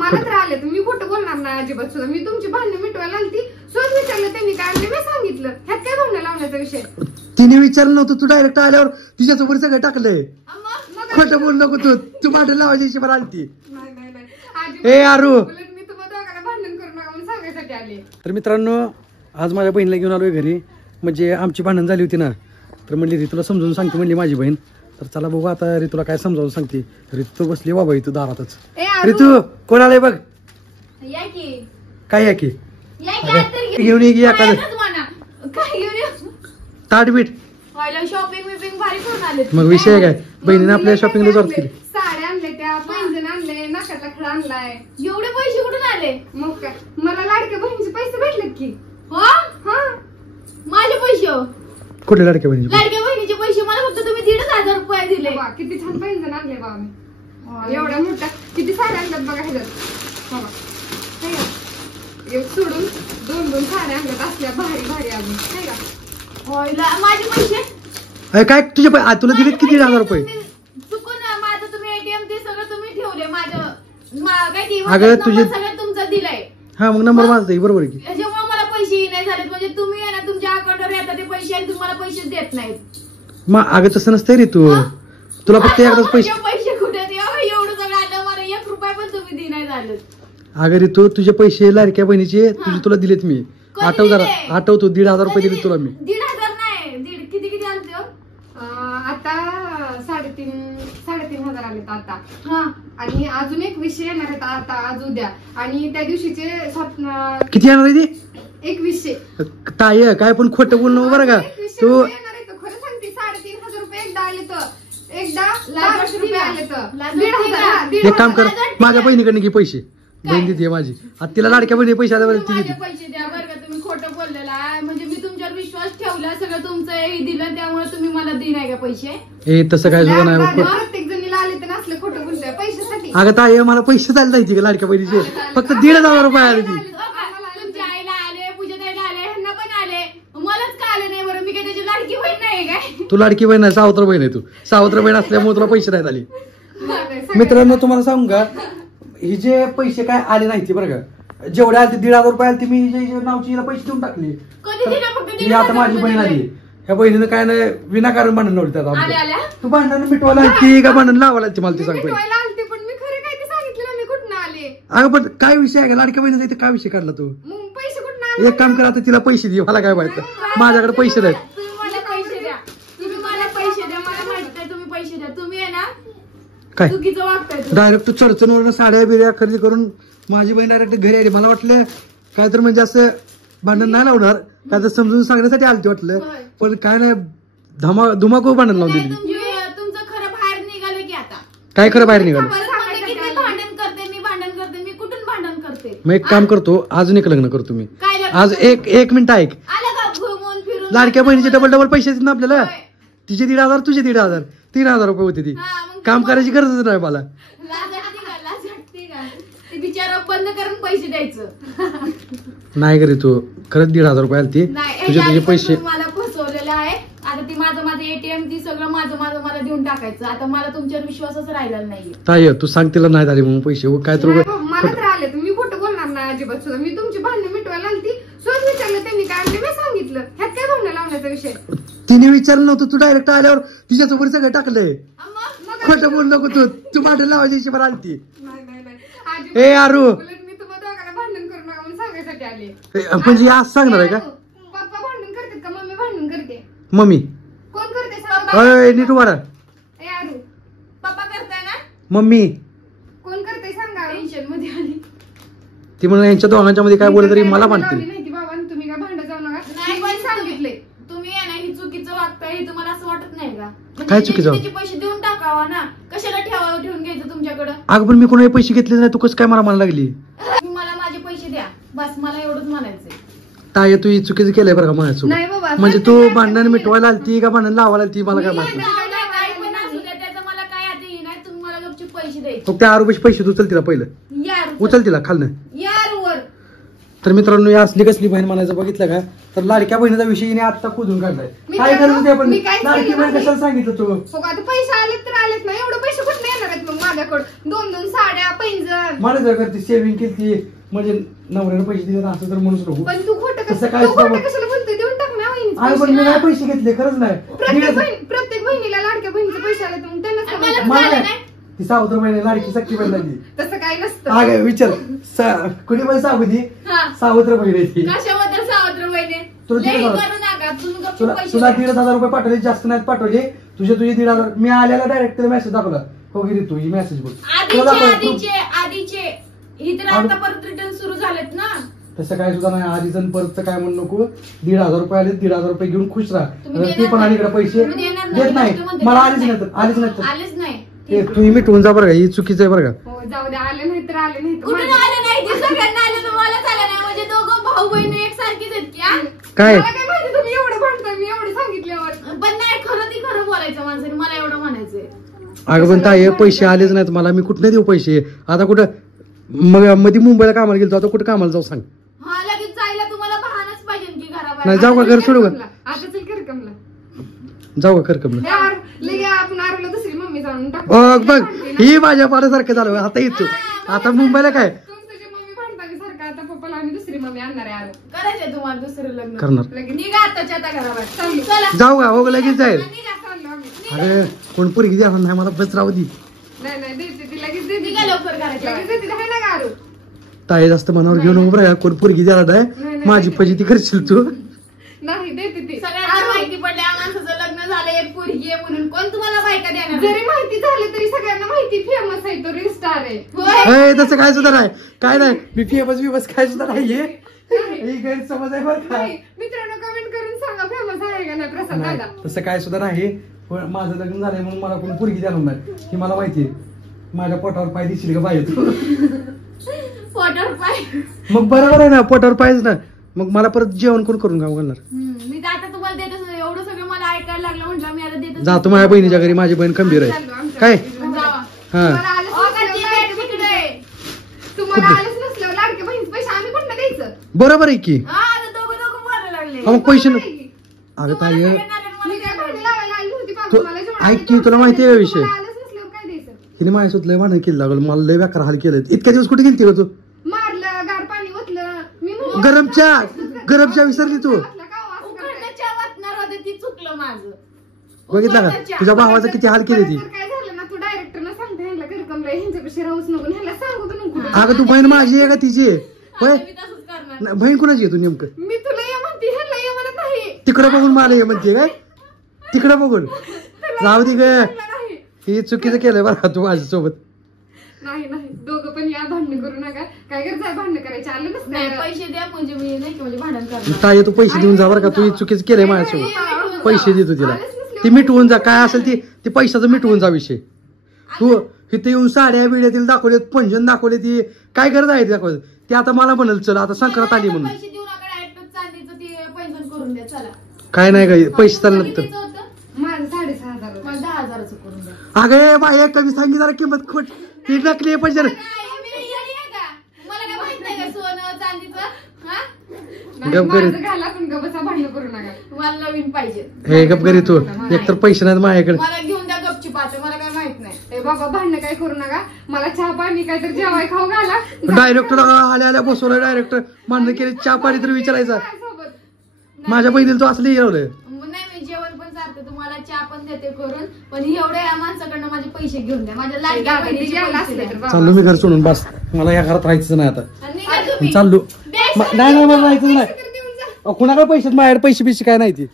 मला तर आले मी खोटं बोलणार नाही अजिबात सुद्धा. मी तुमची भांडणं मिटवायला आली ती सहज विचारलं त्यांनी काय आणले मी सांगितलं. ह्यात काय भांडण लावण्याचा विषय. तिने विचारलं नव्हतं, तू डायरेक्ट आल्यावर तिच्यासोबत सगळं टाकलंय. खोटं बोल नको तू भांडण लावायची हिशोबाने आली ती. ए आरू मी तुम्हाला दोघांना भांडण करू नका म्हणून सांगायसाठी आले. तर मित्रांनो आज माझ्या बहिणीला घेऊन आलोय घरी. म्हणजे आमची भांडण झाली होती ना, तर म्हणली ऋतूला समजावून सांगते म्हणली माझी बहीण. तर चला बघू आता ऋतूला काय समजावून सांगते. ऋतू बसली बाबा इथं दारातच. ऋतू कोण आलंय बघ. काय या की घेऊन ये की एखादं ताटबीट. शॉपिंग बिपिंग भारी करून आले. मग विषय काय, बहिणीने आपल्या शॉपिंगला जोर केली. साड्या आणल्या त्या, पैंजण आणले, नाकातला खडा आणलाय. एवढे पैसे कुठून आले? मग काय मला लाडक्या बहिणीचे पैसे भेटलेत की. माझे पैसे कुठले लाडक्या बहिणी? लाडक्या बहिणीचे पैसे मला फक्त तुम्ही 1,500 रुपये दिले. किती छान पैंजण आणले बाबा मी. एवढ्या मोठ्या किती साड्या आणल्यात बघा ह्याच्यात. एक सोडून 2-2 साड्या आणल्यात असल्या भारी भारी अजून नाही का. माझे पैसे काय तुझे तुला दिलेत किती 1,000 रुपये? चुकून माझं तुम्ही एटीएम ते सगळं तुम्ही ठेवले. माझं अगं तुझे सगळं तुमचं दिलंय. हा मग नंबर माझा बरोबर की. जेव्हा मला पैसे नाही झाले म्हणजे तुम्ही आहे ना तुमच्या अकाउंटवर येतात ते पैसे आणि तुम्हाला पैसे देत नाहीत. मग अगं तसं नसतंय रे तू. तुला फक्त एकदाच पैसे कुठे एवढं सगळं आलं मला 1 रुपया पण तुम्ही दे नाही झालं. अगं रे तू तुझे पैसे लाडक्या बहिणीचे तुला दिलेत मी. आठव जरा आठवतो 1,500 रुपये दिले तुला मी. 1,500 नाही किती आलते आता 3,500 आले आता. आणि अजून एक विषय येणार आहेत आता आज उद्या. आणि त्या दिवशीचे किती येणार आहे ते? 2100. ताई काय पण खोटं बोलणं बरं का तू. खरं सांगते 3,500 रुपये एकदा आले तर एकदा 1,200 रुपये आले तर 1,500. एक काम कर माझ्या बहिणीकडे घे पैसे. बहीण देते माझी. आता तिला लाडक्या बहिणी पैसे आल्यावर ती माझे देते. पैसे द्या बरं का. तुम्ही खोटं बोललेला आहे म्हणजे मी तुमच्यावर विश्वास ठेवला. सगळं तुमचं हे दिलं त्यामुळे तुम्ही मला दे नाही का पैसे. ए तसं काय सुद्धा नाही. प्रत्येक जणीला आले तर नसले खोटं बोलतोय पैशासाठी. अगं ताई मला पैसे चालले जायचे का लाडक्या बहिणीचे? फक्त 1,500 रुपये आले ती. तुमच्या आईला आले, पूजाताईला आले, ह्यांना पण आले. मलाच का आले नाही बरं? मी काय त्याची लाडकी बहीण नाही काय? तू लाडकी बहीण आहे, सावत्र बहीण आहे. तू सावत्र बहीण असल्यामुळे तुला पैसे नाही आले. मित्रांनो तुम्हाला सांगू का, ही जे पैसे काय आले नाही बरं का, जेवढे आले 1,500 रुपये आले मी नावची हिला पैसे देऊन टाकले. ही आता माझी बहीण आली. ह्या बहिणीनं काय नाही विनाकारण भांडण लावली त्यात. तू भांडण मिटवायला आलती का भांडण लावायला आलती मला ते सांग पहिले. पण मी खरं काय ते सांगितलं मी कुठं आले. अगं पण काय विषय आहे का लाडक्या बहिणीचा इथे काय विषय काढला तू? पैसे कुठं एक काम कर आता तिला पैसे दे. मला काय माहित माझ्याकडे पैसे नाहीत. तुम्ही मला पैसे द्या. तुम्ही मला पैसे द्या. मला माहित आहे तुम्ही पैसे द्या. तुम्ही आहे ना काय चुकीचं वागताय. डायरेक्ट तू चढचणवरून साड्या बिड्या खरेदी करून माझी बहीण डायरेक्ट घरी आली. मला वाटलं काय तर म्हणजे असं भांडण नाही लावणार काय तर समजून सांगण्यासाठी आलती वाटलं. पण काय नाही धुमाकूळ भांडण लावून दिली. तुमचं खरं बाहेर निघालं की आता. काय खरं बाहेर निघालं? भांडण करते मी भांडण करते मी कुठून भांडण करते. मग एक काम करतो अजून एक लग्न करतो मी. आज एक मिनिट ऐक. आलं का घुमून फिरून लाडक्या बहिणीचे डबल पैसे देत ना आपल्याला. तिचे 1,500 तुझे 1,500 3,000 रुपये होते ती. काम करायची गरजच नाही मला. बिचारा बंद करून पैसे द्यायचं नाही करे तू खरंच 1,500 रुपये आले ती तुझे पैसे. मला फसवलेलं आहे. आता ती माझं एटीएम ती सगळं माझं मला देऊन टाकायचं. आता मला तुमच्यावर विश्वासच राहिला नाही. ताई तू सांग तिला नाही झाले म्हणून पैसे काय तर मला तर आले. मी खोटं बोलणार नाही अजिबात सुद्धा. मी तुमची भांडणं मिटवायला आली ती सहज विचारलं त्यांनी काय आणले मी सांगितलं. ह्यात काय भांडण लावण्याचा विषय. तिने विचारलं नव्हतं, तू डायरेक्ट आल्यावर तिच्यासोबत सगळं टाकलंय. खोटं बोल नको तू भांडण लावायची हिशोबाने आली ती. ए आरू मी तुम्हाला दोघांना भांडण करू नका म्हणून सांगायसाठी आले. म्हणजे आज सांगणार आहे का? पप्पा भांडण करतात का मम्मी भांडण करते? मम्मी कोण करते? नीट उभा राहा. पप्पा करताय ना? मम्मी कोण करते सांगा. टेन्शन मध्ये आली ती म्हणून यांच्या दोघांच्या मध्ये काय बोलत तरी मला म्हणते. नाही बाबा तुम्ही काय भांडण जाऊ नका. नाही पण सांगितले तुम्ही आहे ना ही चुकीचं वागताय. हे तुम्हाला असं वाटत नाही का? काय चुकीचं? त्याचे पैसे देऊन टाकावा ना. कशाला ठेवून घ्यायचं तुमच्याकडं? अगं पण मी कोणाला पैसे घेतले नाही. तू कसं काय मला म्हणायला लागली? मला माझे पैसे द्या बस. मला एवढंच म्हणायचंय. ताई तू चुकीचं केलंय बरं का माझ्यासोबत. नाही बाबा म्हणजे तू भांडण मिटवायला आलती का भांडण लावायला आलती मला काय माहिती. काय पण असू द्या त्याचं मला काय आता येईल नाही. तुम्ही मला गपचूप पैसे द्यायचे. फक्त 10 रुपये पैसे उचल तिला पहिलं. यार उचल तिला खालनं. यार वर. तर मित्रांनो या असली कसली बहीण म्हणायचं बघितलं का, तर लाडक्या बहिणीचा विषय आता कुदून काढलाय. काय गरज होती आपण लाडकी बहीण कशाला सांगितलं तू? पैसे आलेत तर आलेत ना. एवढे पैसे कुठे येणार आहेत मग. माझ्याकडं 2-2 साड्या पैंजण. मला जर करते सेव्हिंग केली म्हणजे नवऱ्याने पैसे दिले असं तर म्हणूच नको. पण तू खोटं तसं कसं काय तू खोटं समज- कशाला बोलतोय? देऊन टाक ना अरे पण मी नाही पैसे घेतले खरंच नाही. प्रत्येक बहिणीला लाडक्या बहिणीचे पैसे आले तर मग त्यांना आणि मला सांगायचं. मला झालं नाही. नाही. ती सावत्र महिने लाडकी सक्की बहीण लागली. तसं काय नसतं. अगं विचार कुणी पण सांगू ती हा. सावत्र बहीण आहे ती. कशाबद्दल सावत्र वहिनी? तुला लई किती करू झालं? नका तुम्ही गप्प तुला पैसे तुला द्या. 1,500 रुपये पाठवले जास्त नाहीत पाठवले. तुझे 1,500 मी आल्याला डायरेक्ट त्याला मेसेज दाखवला. हो गिरी तू ही मेसेज बघ तुला आधीचे ही तर आता परत रिटर्न सुरू झालेत ना. तसं काय सुद्धा नाही. आधीच आणि परत काय म्हणू नको. 1,500 रुपये आले 1,500 रुपये घेऊन खुश राहा. तुम्ही ते देणार पण नाही. अलीकडे पैसे तुम्ही देणार देत नाही. गोष्ट म्हणते. मला आलीच नाही तर आलीच नाही तर आलेच नाही. ते तुम्ही मिटवून जा बरं का. ही चुकीचं आहे बरं का. हो जाऊ दे. आले नाही तर आले नाही तर कुठून माझं- आले नाही ते सगळ्यांना आले तुम्हालाच आले नाही. म्हणजे दोघं भाऊ बहिणी एकसारखीच आहेत की हा? काय मला काय माहिती तुम्ही एवढं भांडताय मी एवढं सांगितल्यावर. पण नाही खरं ती खरं बोलायचं माणसाने. मला एवढं म्हणायचंय. अगं पण ताई पैसे आलेच नाहीत मला. मी कुठं देऊ पैसे आता कुठं मग मध्ये मुंबईला कामाला गेलो आता कुठं कामाला जाऊ सांग. हा लगेच जायला तुम्हाला बहानाच पाहिजे की घराबाहेर. नाही, जाऊ का घर सोडू का? आता चल करकमला. जाऊ का करकमला. यार लगे आपण आरोला दुसरी मम्मी जाऊन टाकू. बघ ही माझ्या पाण्यासारखं झालं. आता येतो आता मुंबईला काय तुमची मम्मी भांडतानी सारखं आता पप्पाला आम्ही दुसरी मम्मी आणणार आहे आरो. करायचंय तुम्हाला दुसरं लग्न. करणार लगेच निघा आताच्या आता घराबाहेर. चालू. चला. जाऊ का हो लगेच जाईल. निघा, चाललो आम्ही. अरे कोण पोरगी द्या नाही मला बस राहू दे. नाही देते ती लगेच देते. निघा लवकर घराच्या लगेच बाहेर. देते हाय ना का आरो. ताई जास्त मनावर घेऊ नको बरं का. कोण पोरगी द्यायला नाही नाही, माझी नाही. फजिती करशील तू. नाही देते ती. सगळ्यांना माहिती पडले या माणसाचं लग्न झालं एक पोरगी आहे म्हणून. कोण तुम्हाला बायका देणार? जरी माहिती झालं तरी सगळ्यांना माहिती फेमस आहे तो रील स्टार आहे. होय. ए, तसं काय सुद्धा नाही काय नाही. मी फेमस बिमस काय सुद्धा नाहीये. ही गैरसमज आहे बरं का. नाही, मित्रांनो कमेंट करून सांगा फेमस आहे का नाही प्रसाद नाही दादा. तसं काय सुद्धा नाही. पण माझं लग्न झालंय म्हणून मला कोण पोरगी द्यायला नाही ही मला माहितीये. माझ्या पोटावर पाय दिसशील का पाहिजे तू. पोटावर पाय. मग बरोबर आहे ना पोटावर पाहिजे ना. मग मला परत जेवण कोण करून खाऊ घालणार. मी तर आता तुम्हाला देतच नाही. एवढं सगळं मला ऐकायला लागलं म्हटलं मी आता देतच जातो माझ्या बहिणीच्या घरी. माझी बहीण खंबीर आहे काय जावा. हा. तुम्हाला आलंच अहो, का नसल्यावर ती लाडक्या बॅग तिकडे बहिणीचं- आहे. तुम्हाला आलंच नसल्यावर लाडक्या बहिणीचे पैसे आम्ही कुठनं द्यायचं? बरोबर आहे की. हा, आता दोघं बोलायला लागले. मग पैसे बरोबर न- आहे की? अगं तुम्हाला ताई सगळ्यांना आले, मला मी काय काय भांडी लावायला आली नव्हती बाबा. तू- मला जेवण ऐक आलं की, तुला माहिती आहे का विषय? तुम्हाला आलंच नसल्यावर काय द्यायचं? हिने माझ्यासोबत लय भांडण केलं लागलं. मला लय बेकार हाल केलं. इतक्या दिवस कुठे गेलती का तू. मारलं गार पाणी ओतलं मी म्हणलं- गरमच्या विसरली तू. ओतलं का हो, असं करताय? उकडनं चहा वाटणार होते ती चुकलं माझं. बघितलं का उकडनं चहा. तुझ्या भावाचं किती हाल केले ती. परत जर काय झालं ना तू डायरेक्टरला सांगते ह्यांना घरकमला ह्यांच्यापेक्षा राहूच नको ह्याला सांगू तर नको. अगं तू बहीण माझी आहे का तिची आहे? होय आता मी तसंच करणार. नाही, बहीण कुणाची आहे तू नेमकं. मी तुला ये म्हणते ह्याला ये म्हणत नाही. तिकडं बघून मला हे म्हणते काय तिकडं बघून जाऊ दे ग. नाही हे चुकीचं केलंय बरं का तू माझ्यासोबत. नाही दोघं पण या भांडण करू नका. काय गरज आहे भांडण करायची? आलं नाही नसतं पैसे द्या म्हणजे मी नाही की म्हणजे भांडण करणार. ताई तू पैसे देऊन जा बरं का. तू हे चुकीचं केलंय माझ्यासोबत. पैसे देतो तिला ती मिटवून जा. काय असेल ती पैशाचं मिटवून जा विषय. तू इथे येऊन साड्या बिड्यातील दाखवलेत पंजन दाखवले ती काय गरज आहे दाखवत. ते आता मला म्हणाल चल आता संक्रांत आली म्हणून. पैसे देऊ नका डायरेक्ट चांदीचं ते पैंजण करून द्या चला. काय नाही काय पैसे चालणार तर. कितीचं होतं? माझं 6,500 होतं. मला 10,000चं करून द्या. अगे बाय कमी सांगी जरा किंमत खोट ती नकली पैसे. काय, मी येडी आहे का? मला काय माहित नाही का सोनं चांदीचं? हा? नाही, गप घरी. माझं घाला पण गबसा भांडण करू नका. मला नवीन पाहिजे. हे गप घरी तू एकतर पैसे नाहीत माझ्याकडे. मला घेऊन द्या गपची पाहते. मला काय माहित नाही. ए बाबा भांडण काय करू नका. मला चहा पाणी काय तर जेवाय खाऊ घाला. डायरेक्टर आल्या बसवलं डायरेक्टर मान्य केले चहा पाणी तर विचारायचा. सोबत माझ्या बहिणीला तो असलं येवलं. नाही मी जेवण पण चालते तुम्हाला चहा पण देते करून. पण एवढ्या या माणसाकडनं माझे पैसे घेऊन द्या. माझ्या लाडक्या गाडी बहिणीचे द्यायला पैसे असले द्या. तर बाबा. चाललो मी घर सोडून बस. मला या घरात राहायचं नाही आता. आणि निघा तुम्ही. चाललो द्यायचं नाही मला राहायचं नाही. तर देऊन जा. कुणाकडे पैसे माझ्याकडे पैसे बिशे काय नाही ती.